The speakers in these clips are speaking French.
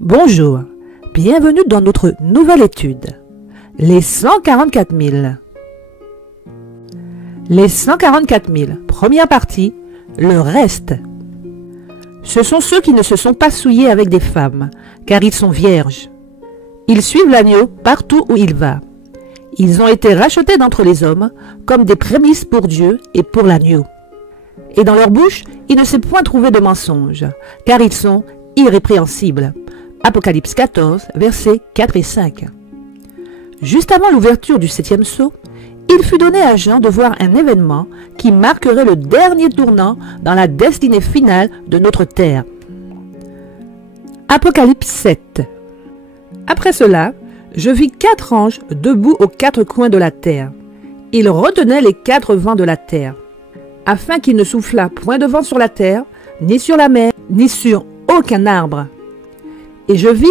Bonjour, bienvenue dans notre nouvelle étude, les 144 000. Les 144 000, première partie, le reste. Ce sont ceux qui ne se sont pas souillés avec des femmes, car ils sont vierges. Ils suivent l'agneau partout où il va. Ils ont été rachetés d'entre les hommes comme des prémices pour Dieu et pour l'agneau. Et dans leur bouche, il ne s'est point trouvé de mensonge, car ils sont irrépréhensibles. Apocalypse 14, versets 4 et 5. Juste avant l'ouverture du 7e sceau, il fut donné à Jean de voir un événement qui marquerait le dernier tournant dans la destinée finale de notre terre. Apocalypse 7. Après cela, je vis 4 anges debout aux 4 coins de la terre. Ils retenaient les 4 vents de la terre, afin qu'il ne soufflât point de vent sur la terre, ni sur la mer, ni sur aucun arbre. Et je vis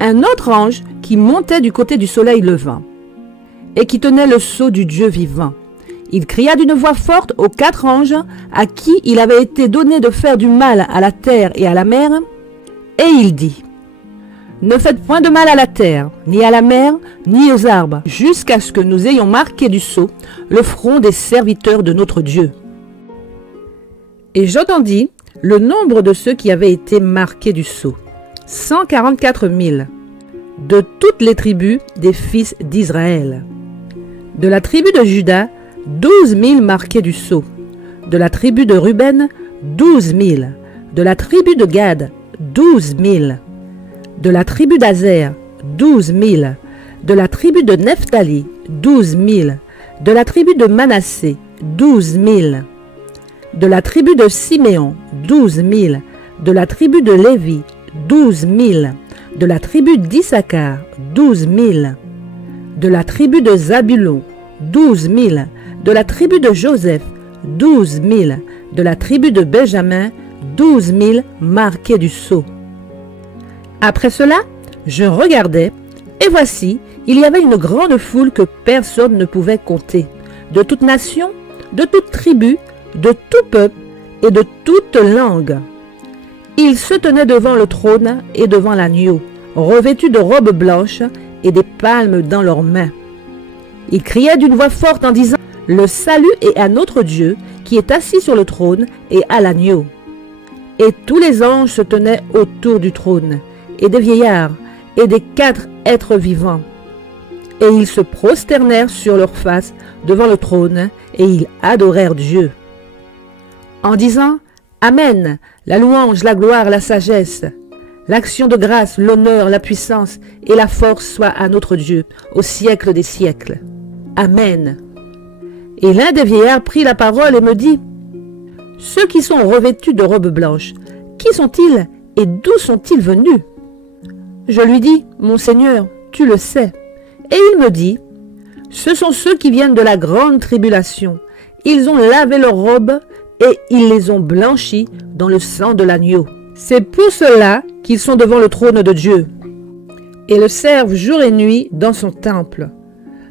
un autre ange qui montait du côté du soleil levant, et qui tenait le sceau du Dieu vivant. Il cria d'une voix forte aux 4 anges à qui il avait été donné de faire du mal à la terre et à la mer, et il dit : ne faites point de mal à la terre, ni à la mer, ni aux arbres, jusqu'à ce que nous ayons marqué du sceau le front des serviteurs de notre Dieu. Et j'entendis le nombre de ceux qui avaient été marqués du sceau, 144 000, de toutes les tribus des fils d'Israël. De la tribu de Juda, 12 000 marqués du sceau. De la tribu de Ruben, 12 000. De la tribu de Gad, 12 000. De la tribu d'Azer, 12 000. De la tribu de Nephtali, 12 000. De la tribu de Manassé, 12 000. De la tribu de Siméon, 12 000. De la tribu de Lévi, 12 000. De la tribu d'Issachar, 12 000. De la tribu de Zabulon, 12 000. De la tribu de Joseph, 12 000. De la tribu de Benjamin, 12 000 marqués du sceau. Après cela, je regardais, et voici, il y avait une grande foule que personne ne pouvait compter, de toute nation, de toute tribu, de tout peuple et de toute langue. Ils se tenaient devant le trône et devant l'agneau, revêtus de robes blanches et des palmes dans leurs mains. Ils criaient d'une voix forte en disant : le salut est à notre Dieu qui est assis sur le trône et à l'agneau. Et tous les anges se tenaient autour du trône, et des vieillards, et des 4 êtres vivants. Et ils se prosternèrent sur leurs faces devant le trône, et ils adorèrent Dieu, en disant : Amen, la louange, la gloire, la sagesse, l'action de grâce, l'honneur, la puissance et la force soient à notre Dieu, au siècle des siècles. Amen. Et l'un des vieillards prit la parole et me dit : ceux qui sont revêtus de robes blanches, qui sont-ils et d'où sont-ils venus ? Je lui dis : mon Seigneur, tu le sais. Et il me dit : ce sont ceux qui viennent de la grande tribulation. Ils ont lavé leurs robes et ils les ont blanchis dans le sang de l'agneau. C'est pour cela qu'ils sont devant le trône de Dieu et le servent jour et nuit dans son temple.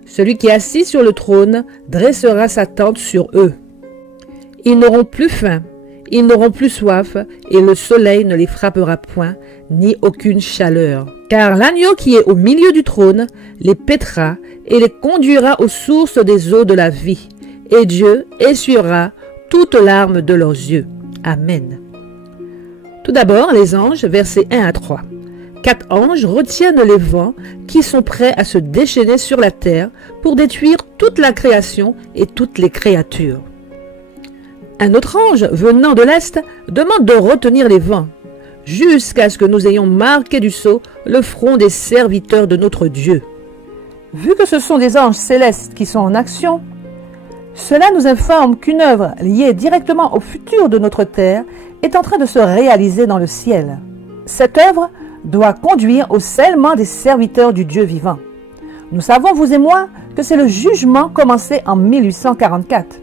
Celui qui est assis sur le trône dressera sa tente sur eux. Ils n'auront plus faim, ils n'auront plus soif, et le soleil ne les frappera point, ni aucune chaleur. Car l'agneau qui est au milieu du trône les paîtra et les conduira aux sources des eaux de la vie, et Dieu essuiera toutes larmes de leurs yeux. Amen. Tout d'abord, les anges, versets 1 à 3. 4 anges retiennent les vents qui sont prêts à se déchaîner sur la terre pour détruire toute la création et toutes les créatures. Un autre ange, venant de l'Est, demande de retenir les vents, jusqu'à ce que nous ayons marqué du sceau le front des serviteurs de notre Dieu. Vu que ce sont des anges célestes qui sont en action, cela nous informe qu'une œuvre liée directement au futur de notre terre est en train de se réaliser dans le ciel. Cette œuvre doit conduire au scellement des serviteurs du Dieu vivant. Nous savons, vous et moi, que c'est le jugement commencé en 1844.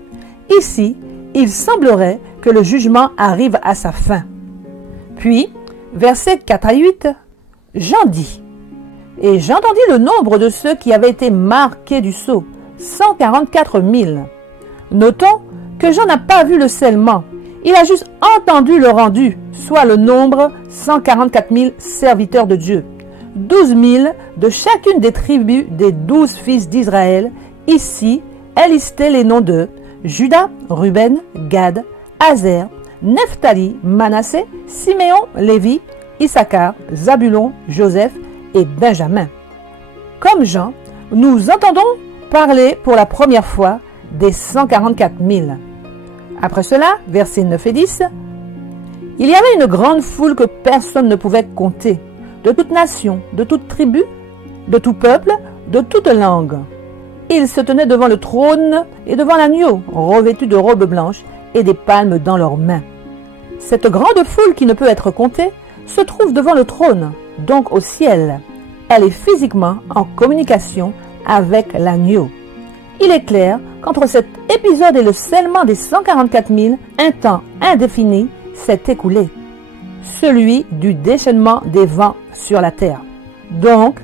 Ici, il semblerait que le jugement arrive à sa fin. Puis, versets 4 à 8, Jean dit : et j'entendis le nombre de ceux qui avaient été marqués du sceau, 144 000. Notons que Jean n'a pas vu le scellement Il a juste entendu le rendu, soit le nombre 144 000 serviteurs de Dieu, 12 000 de chacune des tribus des 12 fils d'Israël. Ici est listé les noms de Juda, Ruben, Gad, Azer, Nephtali, Manassé, Siméon, Lévi, Issachar, Zabulon, Joseph et Benjamin. Comme Jean, nous entendons parler pour la première fois des 144 000. Après cela, versets 9 et 10, il y avait une grande foule que personne ne pouvait compter, de toute nation, de toute tribu, de tout peuple, de toute langue. Ils se tenaient devant le trône et devant l'agneau, revêtus de robes blanches et des palmes dans leurs mains. Cette grande foule qui ne peut être comptée se trouve devant le trône, donc au ciel. Elle est physiquement en communication avec l'agneau. Il est clair qu'entre cet épisode et le scellement des 144 000, un temps indéfini s'est écoulé, celui du déchaînement des vents sur la terre. Donc,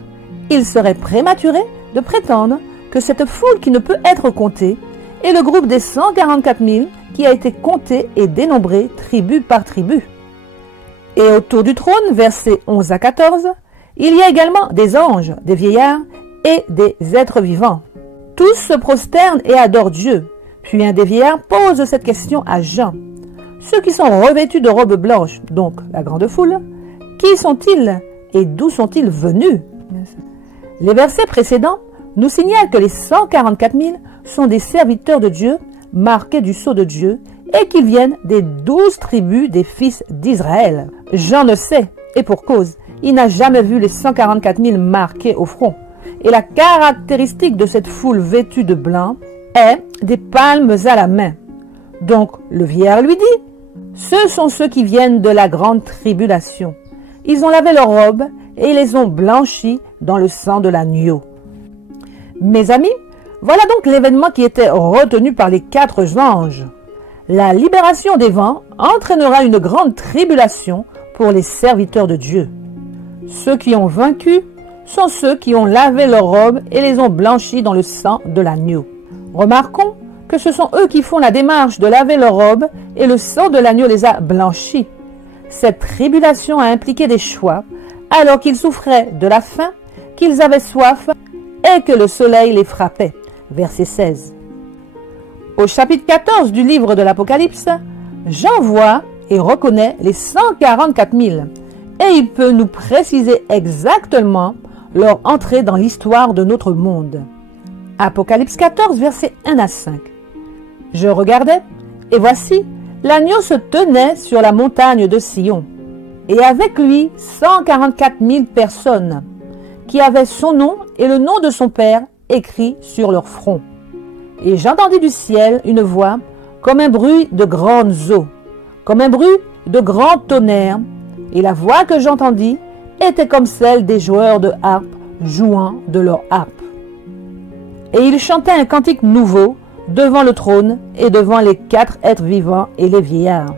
il serait prématuré de prétendre que cette foule qui ne peut être comptée est le groupe des 144 000 qui a été compté et dénombré tribu par tribu. Et autour du trône, versets 11 à 14, il y a également des anges, des vieillards et des êtres vivants. Tous se prosternent et adorent Dieu. Puis un des vieillards pose cette question à Jean. Ceux qui sont revêtus de robes blanches, donc la grande foule, qui sont-ils et d'où sont-ils venus? Les versets précédents nous signalent que les 144 000 sont des serviteurs de Dieu, marqués du sceau de Dieu, et qu'ils viennent des 12 tribus des fils d'Israël. Jean ne sait, et pour cause, il n'a jamais vu les 144 000 marqués au front. Et la caractéristique de cette foule vêtue de blanc est des palmes à la main. Donc le vieillard lui dit, ce sont ceux qui viennent de la grande tribulation. Ils ont lavé leurs robes et ils les ont blanchis dans le sang de l'agneau. Mes amis, voilà donc l'événement qui était retenu par les 4 anges. La libération des vents entraînera une grande tribulation pour les serviteurs de Dieu. Ceux qui ont vaincu sont ceux qui ont lavé leurs robes et les ont blanchis dans le sang de l'agneau. Remarquons que ce sont eux qui font la démarche de laver leurs robes et le sang de l'agneau les a blanchis. Cette tribulation a impliqué des choix alors qu'ils souffraient de la faim, qu'ils avaient soif et que le soleil les frappait. Verset 16. Au chapitre 14 du livre de l'Apocalypse, Jean voit et reconnaît les 144 000 et il peut nous préciser exactement leur entrée dans l'histoire de notre monde. Apocalypse 14, versets 1 à 5. Je regardais, et voici, l'agneau se tenait sur la montagne de Sion, et avec lui 144 000 personnes, qui avaient son nom et le nom de son Père écrit sur leur front. Et j'entendis du ciel une voix comme un bruit de grandes eaux, comme un bruit de grand tonnerre, et la voix que j'entendis était comme celle des joueurs de harpe jouant de leur harpe. Et ils chantaient un cantique nouveau devant le trône et devant les 4 êtres vivants et les vieillards.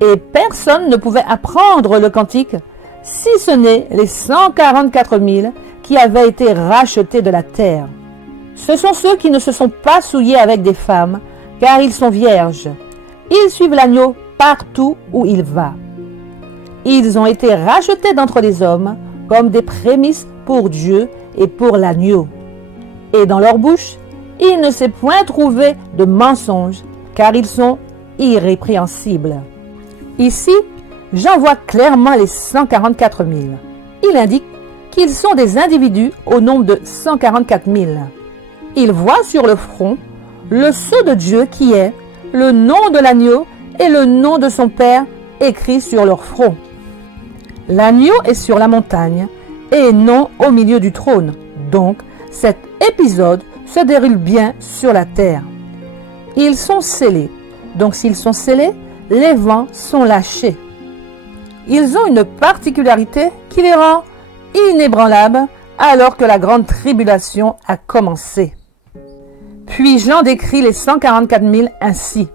Et personne ne pouvait apprendre le cantique si ce n'est les 144 000 qui avaient été rachetés de la terre. Ce sont ceux qui ne se sont pas souillés avec des femmes, car ils sont vierges. Ils suivent l'agneau partout où il va. Ils ont été rachetés d'entre les hommes comme des prémices pour Dieu et pour l'agneau. Et dans leur bouche, il ne s'est point trouvé de mensonge, car ils sont irrépréhensibles. Ici, Jean voit clairement les 144 000. Il indique qu'ils sont des individus au nombre de 144 000. Il voit sur le front le sceau de Dieu qui est le nom de l'agneau et le nom de son Père écrit sur leur front. L'agneau est sur la montagne et non au milieu du trône. Donc, cet épisode se déroule bien sur la terre. Ils sont scellés. Donc, s'ils sont scellés, les vents sont lâchés. Ils ont une particularité qui les rend inébranlables alors que la grande tribulation a commencé. Puis Jean décrit les 144 000 ainsi.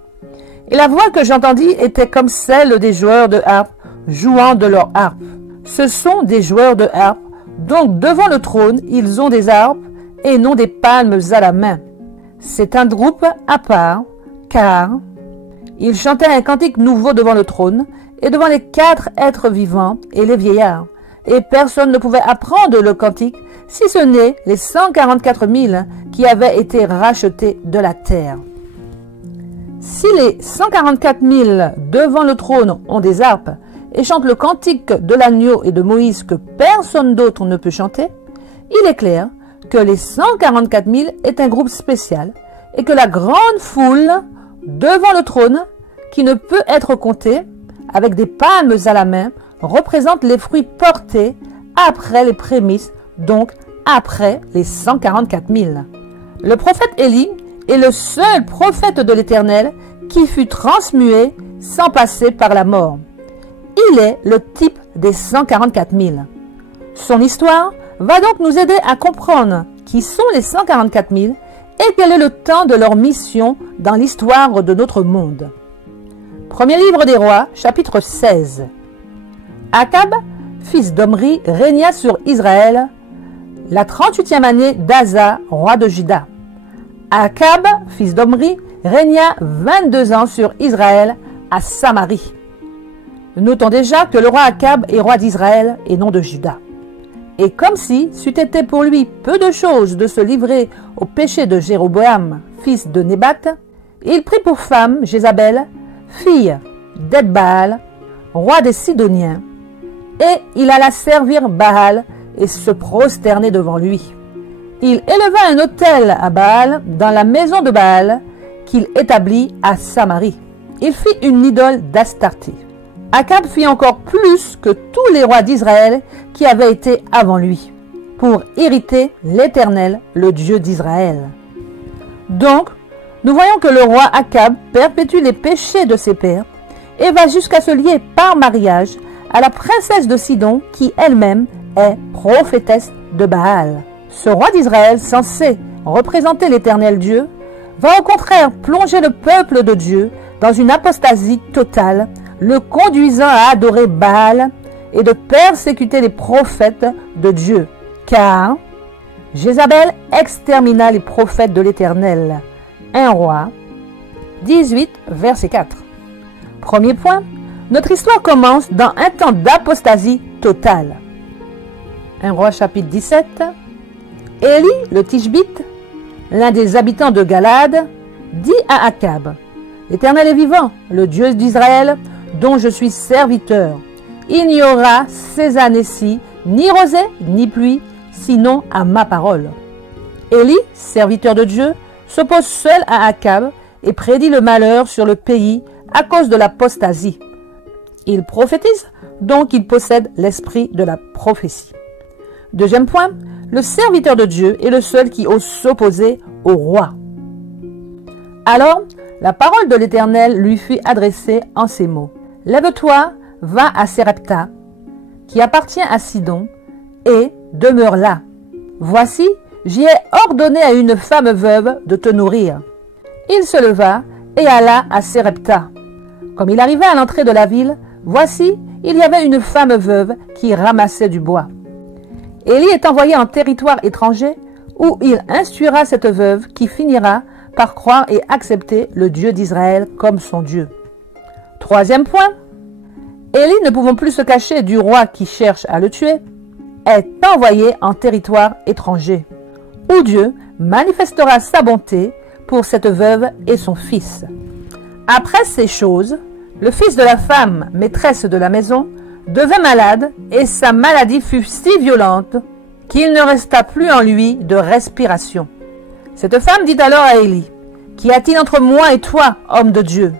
Et la voix que j'entendis était comme celle des joueurs de harpe jouant de leur harpe. Ce sont des joueurs de harpe, donc devant le trône, ils ont des harpes et non des palmes à la main. C'est un groupe à part, car Il chantait un cantique nouveau devant le trône et devant les 4 êtres vivants et les vieillards. Et personne ne pouvait apprendre le cantique, si ce n'est les 144 000 qui avaient été rachetés de la terre. Si les 144 000 devant le trône ont des harpes et chantent le cantique de l'agneau et de Moïse que personne d'autre ne peut chanter, il est clair que les 144 000 est un groupe spécial et que la grande foule devant le trône, qui ne peut être comptée, avec des palmes à la main, représente les fruits portés après les prémices, donc après les 144 000. Le prophète Élie est le seul prophète de l'Éternel qui fut transmué sans passer par la mort. Il est le type des 144 000. Son histoire va donc nous aider à comprendre qui sont les 144 000 et quel est le temps de leur mission dans l'histoire de notre monde. Premier livre des rois, chapitre 16. Akab, fils d'Omri, régna sur Israël la 38e année d'Asa, roi de Juda. Akab, fils d'Omri, régna 22 ans sur Israël à Samarie. Notons déjà que le roi Akab est roi d'Israël et non de Juda. Et comme si c'eût été pour lui peu de chose de se livrer au péché de Jéroboam, fils de Nébat, il prit pour femme Jézabel, fille d'Edbaal, roi des Sidoniens, et il alla servir Baal et se prosterner devant lui. Il éleva un autel à Baal dans la maison de Baal qu'il établit à Samarie. Il fit une idole d'Astarté. Akab fit encore plus que tous les rois d'Israël qui avaient été avant lui, pour irriter l'Éternel, le Dieu d'Israël. Donc, nous voyons que le roi Akab perpétue les péchés de ses pères et va jusqu'à se lier par mariage à la princesse de Sidon qui elle-même est prophétesse de Baal. Ce roi d'Israël, censé représenter l'Éternel Dieu, va au contraire plonger le peuple de Dieu dans une apostasie totale, le conduisant à adorer Baal et de persécuter les prophètes de Dieu. Car Jézabel extermina les prophètes de l'Éternel. 1 Roi 18, verset 4. Premier point, notre histoire commence dans un temps d'apostasie totale. 1 Roi chapitre 17. Élie, le Tishbite, l'un des habitants de Galade, dit à Akab: L'Éternel est vivant, le Dieu d'Israël, dont je suis serviteur. Il n'y aura ces années-ci ni rosée ni pluie, sinon à ma parole. Élie, serviteur de Dieu, s'oppose seul à Akab et prédit le malheur sur le pays à cause de l'apostasie. Il prophétise, donc il possède l'esprit de la prophétie. Deuxième point, le serviteur de Dieu est le seul qui ose s'opposer au roi. Alors, la parole de l'Éternel lui fut adressée en ces mots. Lève-toi, va à Sérepta, qui appartient à Sidon, et demeure là. Voici, j'y ai ordonné à une femme veuve de te nourrir. Il se leva et alla à Sérepta. Comme il arrivait à l'entrée de la ville, voici, il y avait une femme veuve qui ramassait du bois. Élie est envoyé en territoire étranger où il instruira cette veuve qui finira par croire et accepter le Dieu d'Israël comme son Dieu. Troisième point, Élie, ne pouvant plus se cacher du roi qui cherche à le tuer, est envoyé en territoire étranger, où Dieu manifestera sa bonté pour cette veuve et son fils. Après ces choses, le fils de la femme, maîtresse de la maison, devint malade et sa maladie fut si violente qu'il ne resta plus en lui de respiration. Cette femme dit alors à Élie: Qu'y a-t-il entre moi et toi, homme de Dieu?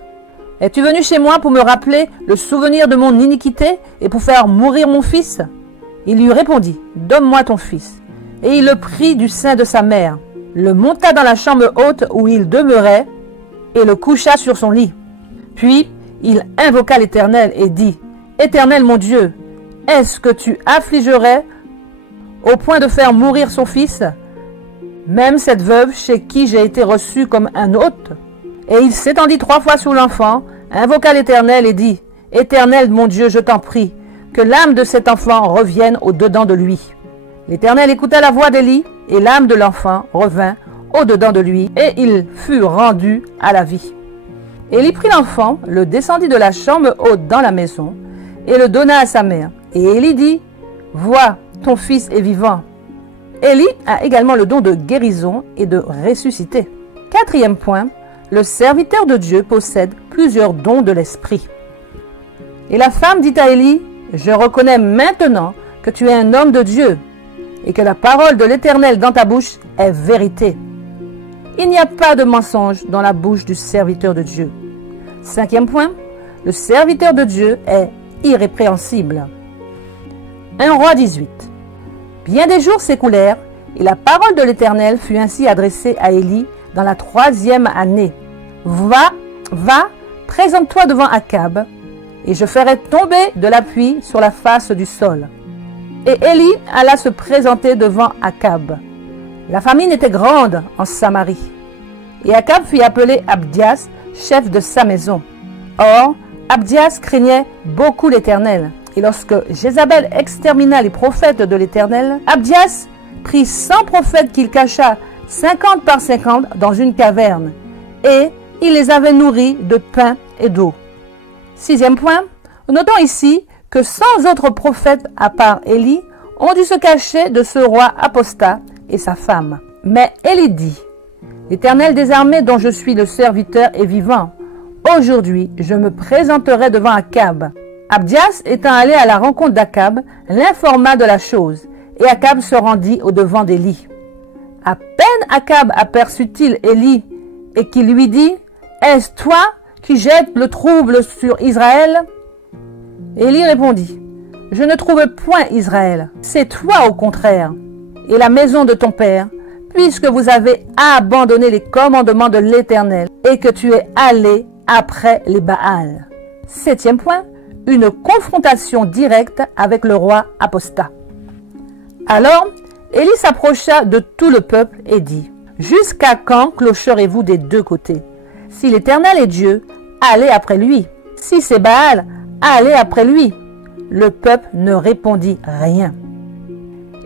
Es-tu venu chez moi pour me rappeler le souvenir de mon iniquité et pour faire mourir mon fils? Il lui répondit: Donne-moi ton fils. Et il le prit du sein de sa mère, le monta dans la chambre haute où il demeurait et le coucha sur son lit. Puis il invoqua l'Éternel et dit: Éternel mon Dieu, est-ce que tu affligerais au point de faire mourir son fils, même cette veuve chez qui j'ai été reçu comme un hôte? Et il s'étendit 3 fois sous l'enfant, invoqua l'Éternel et dit: Éternel mon Dieu, je t'en prie, que l'âme de cet enfant revienne au-dedans de lui. L'Éternel écouta la voix d'Élie, et l'âme de l'enfant revint au-dedans de lui, et il fut rendu à la vie. Élie prit l'enfant, le descendit de la chambre haute dans la maison et le donna à sa mère. Et Élie dit, « Vois, ton fils est vivant. » Élie a également le don de guérison et de ressusciter. Quatrième point, le serviteur de Dieu possède plusieurs dons de l'esprit. Et la femme dit à Élie, « Je reconnais maintenant que tu es un homme de Dieu et que la parole de l'Éternel dans ta bouche est vérité. » Il n'y a pas de mensonge dans la bouche du serviteur de Dieu. Cinquième point, le serviteur de Dieu est irrépréhensible. 1 Roi 18. Bien des jours s'écoulèrent et la parole de l'Éternel fut ainsi adressée à Élie dans la 3e année. Va, présente-toi devant Akab et je ferai tomber de la pluie sur la face du sol. Et Élie alla se présenter devant Akab. La famine était grande en Samarie. Et Akab fit appeler Abdias, chef de sa maison. Or, Abdias craignait beaucoup l'Éternel. Et lorsque Jézabel extermina les prophètes de l'Éternel, Abdias prit 100 prophètes qu'il cacha 50 par 50 dans une caverne. Et il les avait nourris de pain et d'eau. 6e point, notons ici que 100 autres prophètes à part Élie ont dû se cacher de ce roi apostat et sa femme. Mais Élie dit, « L'Éternel des armées dont je suis le serviteur est vivant. Aujourd'hui, je me présenterai devant Akab. » Abdias étant allé à la rencontre d'Akab, l'informa de la chose, et Akab se rendit au-devant d'Élie. À peine Akab aperçut-il Élie, et qu'il lui dit, « Est-ce toi qui jettes le trouble sur Israël ?» Élie répondit, « Je ne trouve point Israël, c'est toi au contraire, et la maison de ton père, puisque vous avez abandonné les commandements de l'Éternel, et que tu es allé après les Baals. » 7e point, une confrontation directe avec le roi apostat. Alors, Élie s'approcha de tout le peuple et dit, « Jusqu'à quand clocherez-vous des deux côtés? Si l'Éternel est Dieu, allez après lui. Si c'est Baal, allez après lui. » Le peuple ne répondit rien.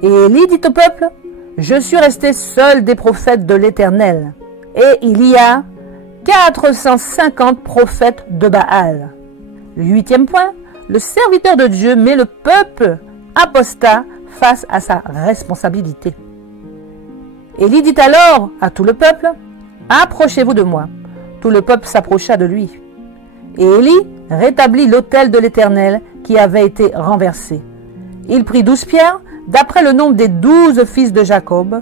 Et Élie dit au peuple, « Je suis resté seul des prophètes de l'Éternel, et il y a 450 prophètes de Baal. » 8e point, le serviteur de Dieu met le peuple apostat face à sa responsabilité. Élie dit alors à tout le peuple, « Approchez-vous de moi. » Tout le peuple s'approcha de lui. Et Élie rétablit l'autel de l'Éternel qui avait été renversé. Il prit 12 pierres, d'après le nombre des 12 fils de Jacob,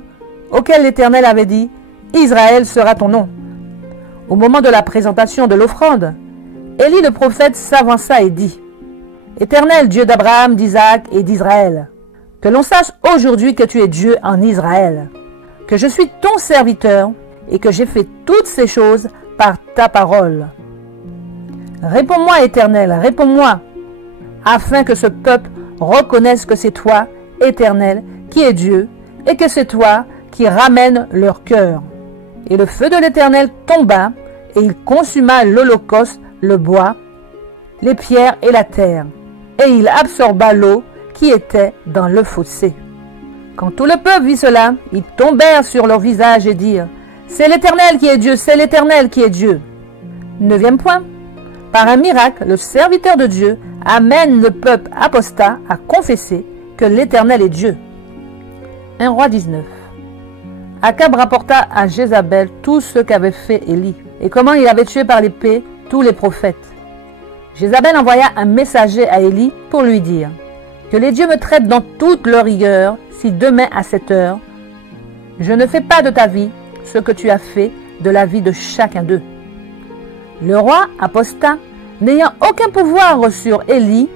auxquels l'Éternel avait dit, « Israël sera ton nom. » Au moment de la présentation de l'offrande, Élie le prophète s'avança et dit, « Éternel Dieu d'Abraham, d'Isaac et d'Israël, que l'on sache aujourd'hui que tu es Dieu en Israël, que je suis ton serviteur et que j'ai fait toutes ces choses par ta parole. Réponds-moi, Éternel, réponds-moi, afin que ce peuple reconnaisse que c'est toi, Éternel, qui es Dieu, et que c'est toi qui ramènes leur cœur. » Et le feu de l'Éternel tomba, et il consuma l'holocauste, le bois, les pierres et la terre, et il absorba l'eau qui était dans le fossé. Quand tout le peuple vit cela, ils tombèrent sur leur visage et dirent, « C'est l'Éternel qui est Dieu, c'est l'Éternel qui est Dieu. » 9e point, par un miracle, le serviteur de Dieu amène le peuple apostat à confesser que l'Éternel est Dieu. 1 Roi 19. Akab rapporta à Jézabel tout ce qu'avait fait Élie et comment il avait tué par l'épée tous les prophètes. Jézabel envoya un messager à Élie pour lui dire, « Que les dieux me traitent dans toute leur rigueur si demain à cette heure, je ne fais pas de ta vie ce que tu as fait de la vie de chacun d'eux. » Le roi apostat, n'ayant aucun pouvoir sur Élie,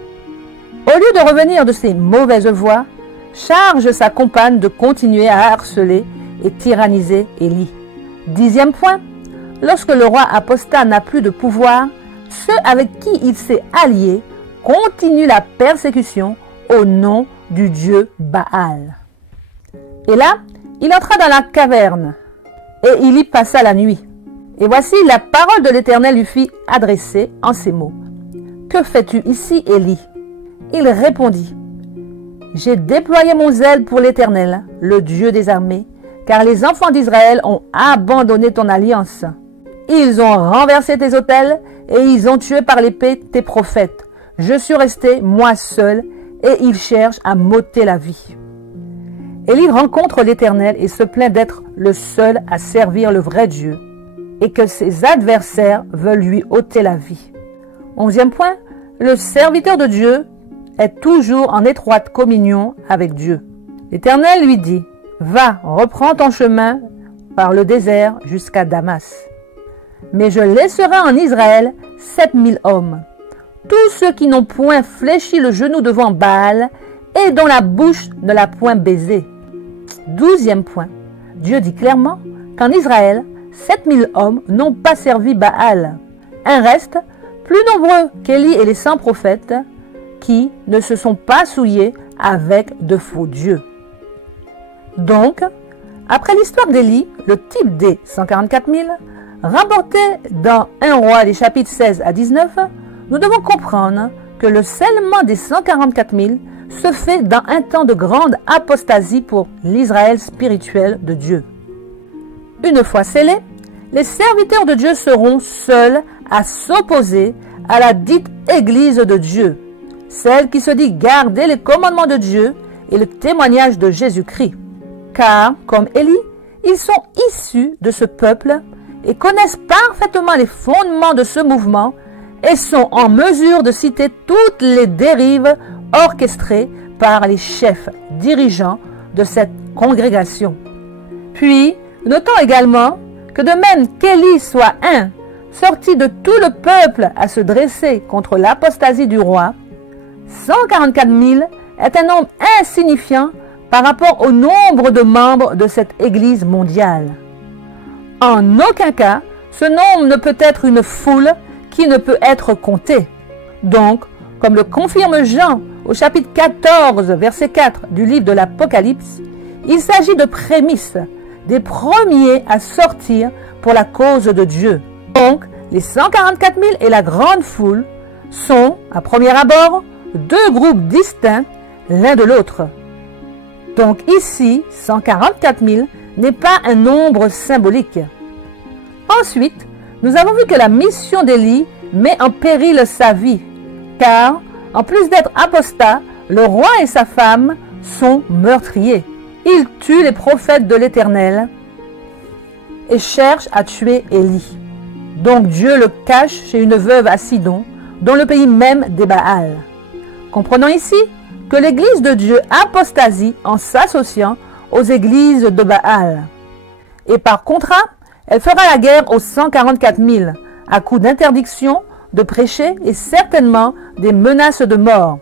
au lieu de revenir de ses mauvaises voies, charge sa compagne de continuer à harceler et tyranniser Élie. 10e point, lorsque le roi apostat n'a plus de pouvoir, ceux avec qui il s'est allié continuent la persécution au nom du dieu Baal. Et là, il entra dans la caverne et il y passa la nuit. Et voici la parole de l'Éternel lui fit adresser en ces mots. « Que fais-tu ici, Élie » Il répondit, « J'ai déployé mon zèle pour l'Éternel, le Dieu des armées, car les enfants d'Israël ont abandonné ton alliance. Ils ont renversé tes autels et ils ont tué par l'épée tes prophètes. Je suis resté, moi seul, et ils cherchent à m'ôter la vie. » Élie rencontre l'Éternel et se plaint d'être le seul à servir le vrai Dieu et que ses adversaires veulent lui ôter la vie. 11e point, le serviteur de Dieu est toujours en étroite communion avec Dieu. L'Éternel lui dit, « Va, reprends ton chemin par le désert jusqu'à Damas. Mais je laisserai en Israël 7000 hommes, tous ceux qui n'ont point fléchi le genou devant Baal et dont la bouche ne l'a point baisé. » 12e point, Dieu dit clairement qu'en Israël, 7000 hommes n'ont pas servi Baal. Un reste, plus nombreux qu'Élie et les 100 prophètes, qui ne se sont pas souillés avec de faux dieux. Donc, après l'histoire d'Élie, le type des 144 000, rapporté dans 1 Roi des chapitres 16 à 19, nous devons comprendre que le scellement des 144 000 se fait dans un temps de grande apostasie pour l'Israël spirituel de Dieu. Une fois scellés, les serviteurs de Dieu seront seuls à s'opposer à la dite Église de Dieu, celle qui se dit garder les commandements de Dieu et le témoignage de Jésus-Christ. Car, comme Élie, ils sont issus de ce peuple et connaissent parfaitement les fondements de ce mouvement et sont en mesure de citer toutes les dérives orchestrées par les chefs dirigeants de cette congrégation. Puis, notons également que de même qu'Élie soit sorti de tout le peuple à se dresser contre l'apostasie du roi, 144 000 est un nombre insignifiant par rapport au nombre de membres de cette Église mondiale. En aucun cas, ce nombre ne peut être une foule qui ne peut être comptée. Donc, comme le confirme Jean au chapitre 14, verset 4 du livre de l'Apocalypse, il s'agit de prémices, des premiers à sortir pour la cause de Dieu. Donc, les 144 000 et la grande foule sont, à premier abord, deux groupes distincts l'un de l'autre. Donc ici, 144 000 n'est pas un nombre symbolique. Ensuite, nous avons vu que la mission d'Élie met en péril sa vie, car, en plus d'être apostat, le roi et sa femme sont meurtriers. Ils tuent les prophètes de l'Éternel et cherchent à tuer Élie. Donc Dieu le cache chez une veuve à Sidon, dans le pays même des Baals. Comprenons ici que l'Église de Dieu apostasie en s'associant aux églises de Baal. Et par contrat, elle fera la guerre aux 144 000 à coup d'interdiction de prêcher et certainement des menaces de mort.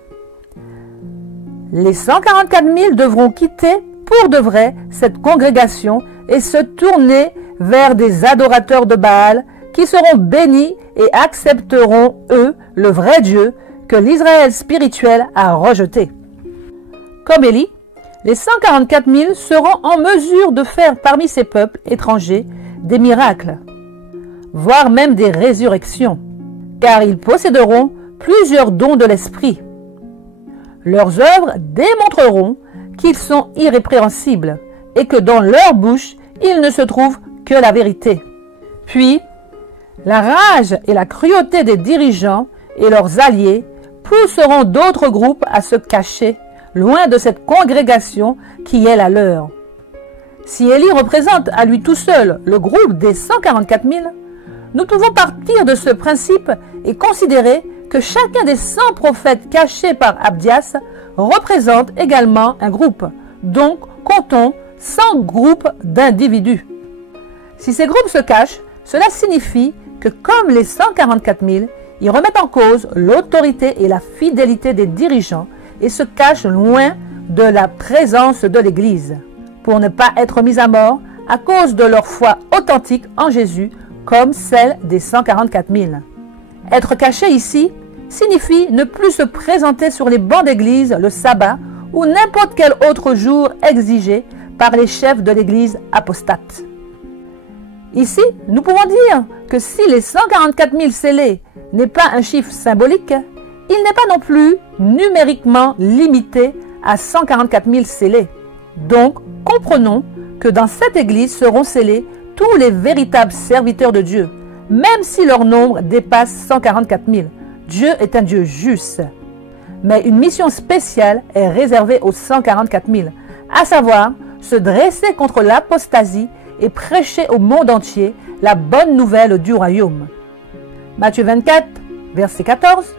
Les 144 000 devront quitter pour de vrai cette congrégation et se tourner vers des adorateurs de Baal qui seront bénis et accepteront, eux, le vrai Dieu que l'Israël spirituel a rejeté. Comme Élie, les 144 000 seront en mesure de faire parmi ces peuples étrangers des miracles, voire même des résurrections, car ils posséderont plusieurs dons de l'esprit. Leurs œuvres démontreront qu'ils sont irrépréhensibles et que dans leur bouche, il ne se trouve que la vérité. Puis, la rage et la cruauté des dirigeants et leurs alliés pousseront d'autres groupes à se cacher loin de cette congrégation qui est la leur. Si Élie représente à lui tout seul le groupe des 144 000, nous pouvons partir de ce principe et considérer que chacun des 100 prophètes cachés par Abdias représente également un groupe. Donc, comptons 100 groupes d'individus. Si ces groupes se cachent, cela signifie que comme les 144 000, ils remettent en cause l'autorité et la fidélité des dirigeants et se cachent loin de la présence de l'Église, pour ne pas être mis à mort à cause de leur foi authentique en Jésus, comme celle des 144 000. Être caché ici signifie ne plus se présenter sur les bancs d'église le sabbat ou n'importe quel autre jour exigé par les chefs de l'Église apostate. Ici, nous pouvons dire que si les 144 000 scellés n'est pas un chiffre symbolique, il n'est pas non plus numériquement limité à 144 000 scellés. Donc, comprenons que dans cette Église seront scellés tous les véritables serviteurs de Dieu, même si leur nombre dépasse 144 000. Dieu est un Dieu juste. Mais une mission spéciale est réservée aux 144 000, à savoir se dresser contre l'apostasie et prêcher au monde entier la bonne nouvelle du royaume. Matthieu 24, verset 14.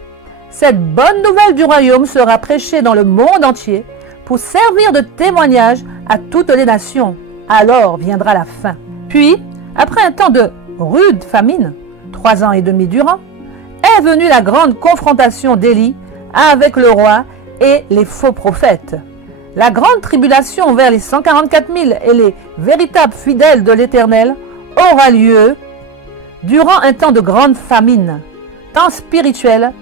Cette bonne nouvelle du royaume sera prêchée dans le monde entier pour servir de témoignage à toutes les nations. Alors viendra la fin. Puis, après un temps de rude famine, 3 ans et demi durant, est venue la grande confrontation d'Élie avec le roi et les faux prophètes. La grande tribulation vers les 144 000 et les véritables fidèles de l'Éternel aura lieu durant un temps de grande famine, tant spirituelle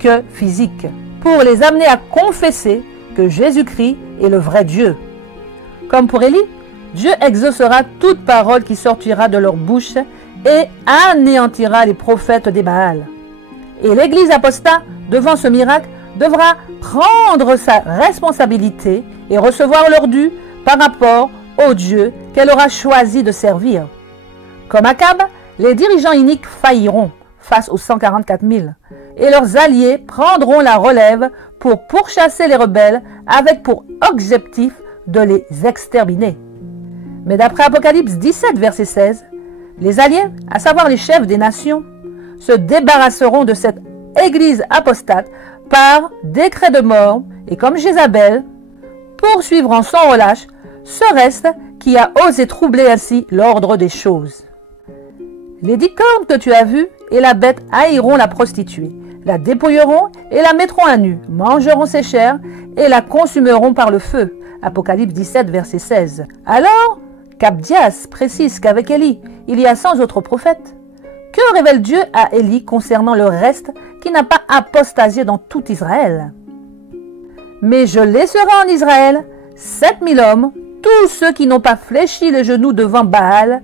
que physique, pour les amener à confesser que Jésus-Christ est le vrai Dieu. Comme pour Élie, Dieu exaucera toute parole qui sortira de leur bouche et anéantira les prophètes des Baals. Et l'Église apostat, devant ce miracle, devra prendre sa responsabilité et recevoir leur dû par rapport au Dieu qu'elle aura choisi de servir. Comme Akab, les dirigeants iniques failliront face aux 144 000 et leurs alliés prendront la relève pour pourchasser les rebelles avec pour objectif de les exterminer. Mais d'après Apocalypse 17, verset 16, les alliés, à savoir les chefs des nations, se débarrasseront de cette église apostate par décret de mort et comme Jézabel, poursuivront sans relâche ce reste qui a osé troubler ainsi l'ordre des choses. Les 10 cornes que tu as vues et la bête haïront la prostituée, la dépouilleront et la mettront à nu, mangeront ses chairs et la consumeront par le feu. Apocalypse 17, verset 16. Alors, Kabdias précise qu'avec Élie, il y a 100 autres prophètes. Que révèle Dieu à Élie concernant le reste qui n'a pas apostasié dans tout Israël? Mais je laisserai en Israël 7000 hommes, tous ceux qui n'ont pas fléchi les genoux devant Baal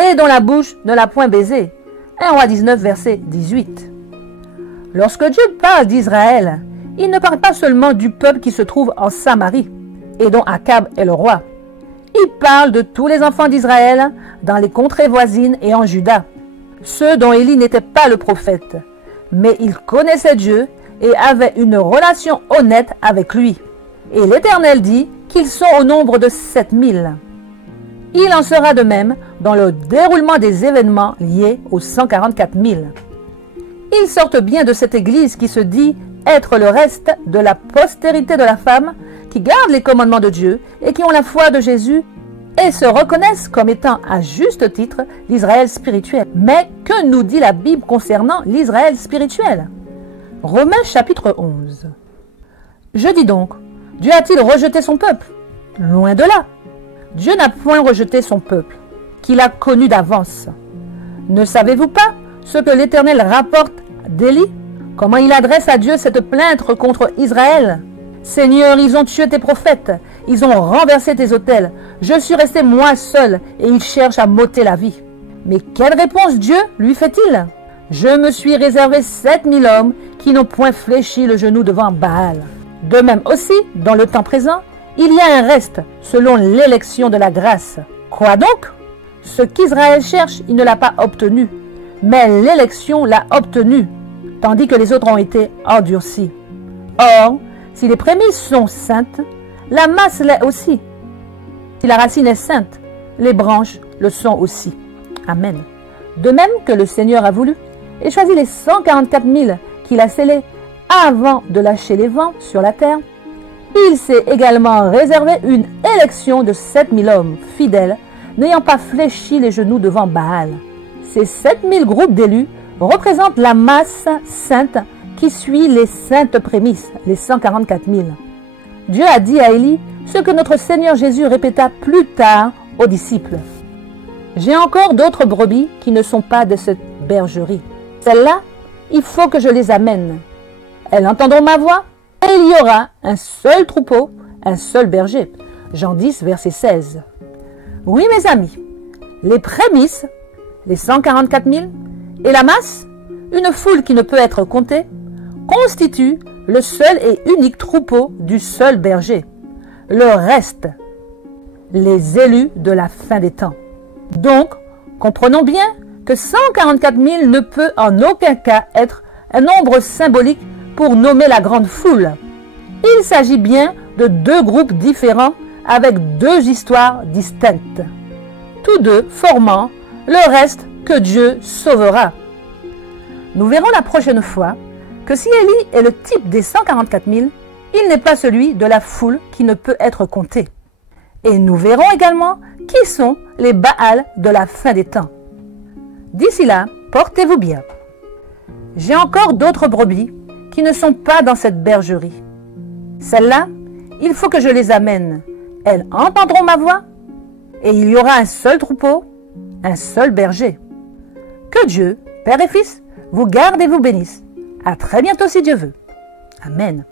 et dont la bouche ne l'a point baisé. 1 Roi 19, verset 18. Lorsque Dieu parle d'Israël, il ne parle pas seulement du peuple qui se trouve en Samarie et dont Akab est le roi. Il parle de tous les enfants d'Israël dans les contrées voisines et en Juda, ceux dont Élie n'était pas le prophète, mais il connaissait Dieu et avait une relation honnête avec lui. Et l'Éternel dit qu'ils sont au nombre de 7000. Il en sera de même dans le déroulement des événements liés aux 144 000. Ils sortent bien de cette église qui se dit être le reste de la postérité de la femme, qui garde les commandements de Dieu et qui ont la foi de Jésus et se reconnaissent comme étant à juste titre l'Israël spirituel. Mais que nous dit la Bible concernant l'Israël spirituel? Romains chapitre 11. Je dis donc, Dieu a-t-il rejeté son peuple? Loin de là. Dieu n'a point rejeté son peuple, qu'il a connu d'avance. Ne savez-vous pas ce que l'Éternel rapporte d'Élie? Comment il adresse à Dieu cette plainte contre Israël? Seigneur, ils ont tué tes prophètes, ils ont renversé tes autels. Je suis resté moi seul et ils cherchent à m'ôter la vie. Mais quelle réponse Dieu lui fait-il? Je me suis réservé 7000 hommes qui n'ont point fléchi le genou devant Baal. De même aussi, dans le temps présent, il y a un reste selon l'élection de la grâce. Quoi donc? Ce qu'Israël cherche, il ne l'a pas obtenu, mais l'élection l'a obtenu, tandis que les autres ont été endurcis. Or, si les prémices sont saintes, la masse l'est aussi. Si la racine est sainte, les branches le sont aussi. Amen. De même que le Seigneur a voulu et choisi les 144 000 qu'il a scellés avant de lâcher les vents sur la terre, il s'est également réservé une élection de 7000 hommes fidèles, n'ayant pas fléchi les genoux devant Baal. Ces 7000 groupes d'élus représentent la masse sainte qui suit les saintes prémices, les 144 000. Dieu a dit à Élie ce que notre Seigneur Jésus répéta plus tard aux disciples. J'ai encore d'autres brebis qui ne sont pas de cette bergerie. Celles-là, il faut que je les amène. Elles entendront ma voix et il y aura un seul troupeau, un seul berger. Jean 10, verset 16. Oui, mes amis, les prémices, les 144 000, et la masse, une foule qui ne peut être comptée, constituent le seul et unique troupeau du seul berger. Le reste, les élus de la fin des temps. Donc, comprenons bien que 144 000 ne peut en aucun cas être un nombre symbolique pour nommer la grande foule. Il s'agit bien de deux groupes différents avec deux histoires distinctes, tous deux formant le reste que Dieu sauvera. Nous verrons la prochaine fois que si Élie est le type des 144 000, il n'est pas celui de la foule qui ne peut être comptée. Et nous verrons également qui sont les Baals de la fin des temps. D'ici là, portez-vous bien. J'ai encore d'autres brebis qui ne sont pas dans cette bergerie. Celles-là, il faut que je les amène. Elles entendront ma voix et il y aura un seul troupeau, un seul berger. Que Dieu, Père et Fils, vous garde et vous bénisse. À très bientôt si Dieu veut. Amen.